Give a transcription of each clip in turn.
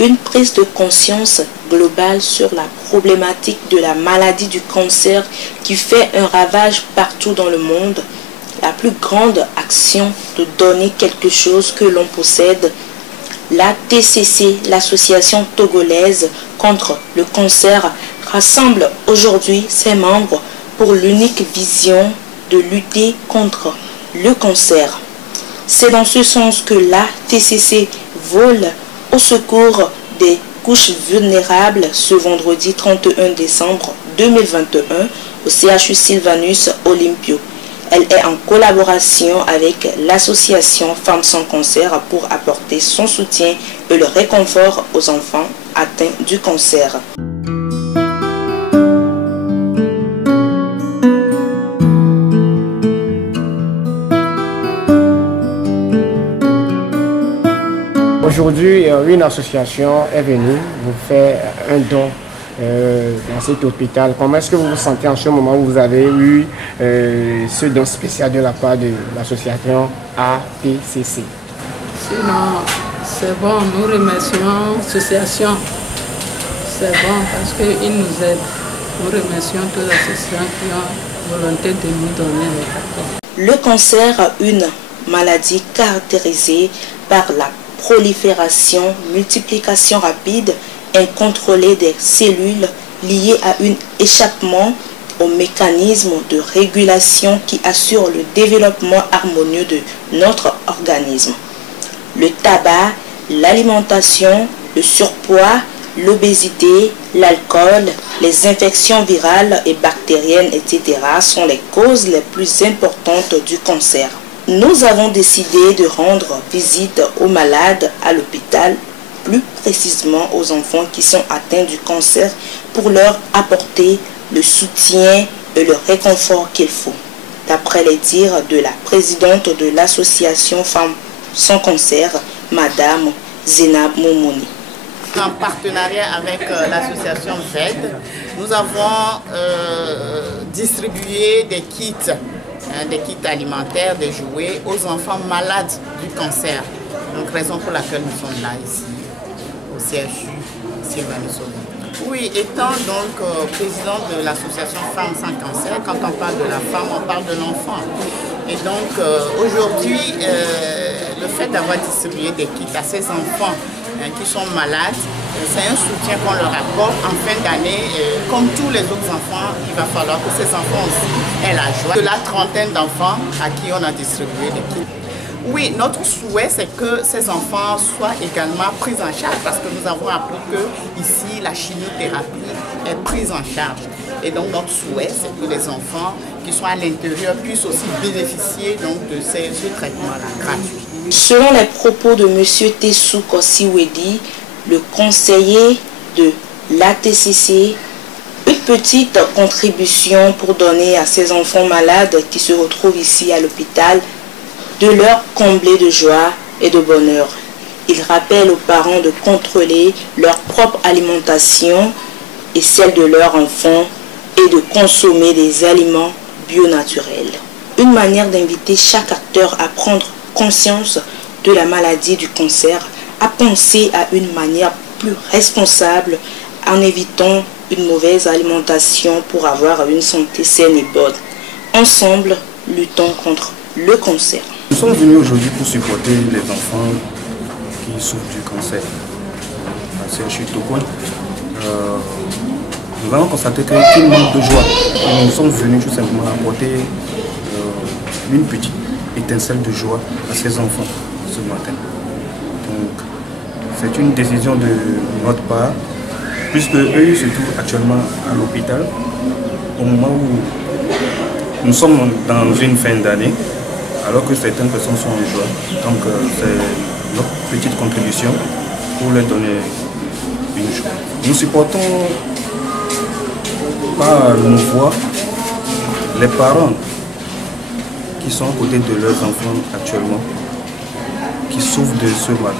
Une prise de conscience globale sur la problématique de la maladie du cancer qui fait un ravage partout dans le monde. La plus grande action de donner quelque chose que l'on possède. La TCC, l'association togolaise contre le cancer, rassemble aujourd'hui ses membres pour l'unique vision de lutter contre le cancer. C'est dans ce sens que la TCC vole au secours des couches vulnérables ce vendredi 31 décembre 2021 au CHU Sylvanus Olympio. Elle est en collaboration avec l'association Femmes sans cancer pour apporter son soutien et le réconfort aux enfants atteints du cancer. Aujourd'hui, une association est venue vous faire un don dans cet hôpital. Comment est-ce que vous vous sentez en ce moment où vous avez eu ce don spécial de la part de l'association ATCC? Sinon, c'est bon, nous remercions l'association. C'est bon parce qu'ils nous aident. Nous remercions toutes les associations qui ont volonté de nous donner les cartons. Le cancer, une maladie caractérisée par la prolifération, multiplication rapide, incontrôlée des cellules liées à un échappement au mécanisme de régulation qui assure le développement harmonieux de notre organisme. Le tabac, l'alimentation, le surpoids, l'obésité, l'alcool, les infections virales et bactériennes, etc. sont les causes les plus importantes du cancer. Nous avons décidé de rendre visite aux malades à l'hôpital, plus précisément aux enfants qui sont atteints du cancer, pour leur apporter le soutien et le réconfort qu'il faut. D'après les dires de la présidente de l'association Femmes sans cancer, Madame Zénab Moumouni. En partenariat avec l'association VED, nous avons distribué des kits alimentaires, des jouets aux enfants malades du cancer. Donc, raison pour laquelle nous sommes là ici, au CHU Sylvanus Olympio. Oui, étant donc président de l'association Femmes sans cancer, quand on parle de la femme, on parle de l'enfant. Et donc, aujourd'hui, le fait d'avoir distribué des kits à ces enfants qui sont malades, c'est un soutien qu'on leur apporte en fin d'année. Comme tous les autres enfants, il va falloir que ces enfants aussi aient la joie. De la trentaine d'enfants à qui on a distribué des kits. Oui, notre souhait, c'est que ces enfants soient également pris en charge parce que nous avons appris que ici, la chimiothérapie est prise en charge. Et donc, notre souhait, c'est que les enfants qui sont à l'intérieur puissent aussi bénéficier donc, de ce traitement-là gratuit. Selon les propos de M. Tessou Kossiwedi, le conseiller de l'ATCC, une petite contribution pour donner à ces enfants malades qui se retrouvent ici à l'hôpital de leur combler de joie et de bonheur. Il rappelle aux parents de contrôler leur propre alimentation et celle de leurs enfants et de consommer des aliments bio-naturels. Une manière d'inviter chaque acteur à prendre conscience de la maladie du cancer, à penser à une manière plus responsable en évitant une mauvaise alimentation pour avoir une santé saine et bonne. Ensemble, luttons contre le cancer. Nous sommes venus aujourd'hui pour supporter les enfants qui souffrent du cancer. À CHU Togoine, nous avons constaté qu'il manque de joie. Et nous sommes venus tout simplement apporter une petite étincelle de joie à ces enfants ce matin. Donc, c'est une décision de notre part, puisque eux se trouvent actuellement à l'hôpital au moment où nous sommes dans une fin d'année, alors que certaines personnes sont en joie. Donc, c'est notre petite contribution pour leur donner une joie. Nous supportons par nos voix les parents qui sont à côté de leurs enfants actuellement, qui souffrent de ce mal.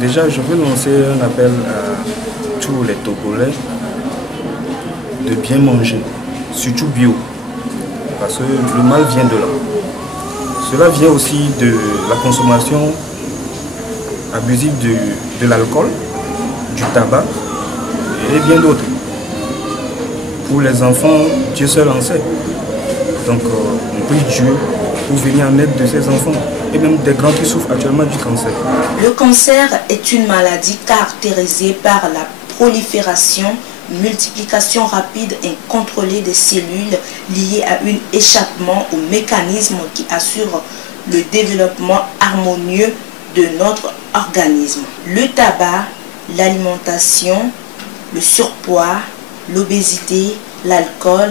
Déjà, je veux lancer un appel à tous les Togolais de bien manger, surtout bio, parce que le mal vient de là. Cela vient aussi de la consommation abusif de l'alcool, du tabac et bien d'autres. Pour les enfants, Dieu seul en sait. Donc on prie Dieu pour venir en aide de ces enfants et même des grands qui souffrent actuellement du cancer. Le cancer est une maladie caractérisée par la prolifération, multiplication rapide et incontrôlée des cellules liées à un échappement au mécanisme qui assure le développement harmonieux de notre organisme. Le tabac, l'alimentation, le surpoids, l'obésité, l'alcool,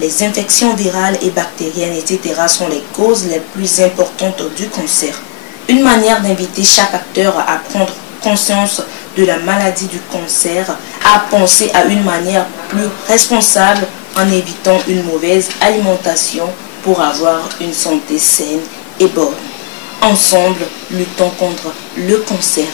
les infections virales et bactériennes, etc. sont les causes les plus importantes du cancer. Une manière d'inviter chaque acteur à prendre conscience de la maladie du cancer, à penser à une manière plus responsable en évitant une mauvaise alimentation pour avoir une santé saine et bonne. Ensemble, luttons contre le cancer.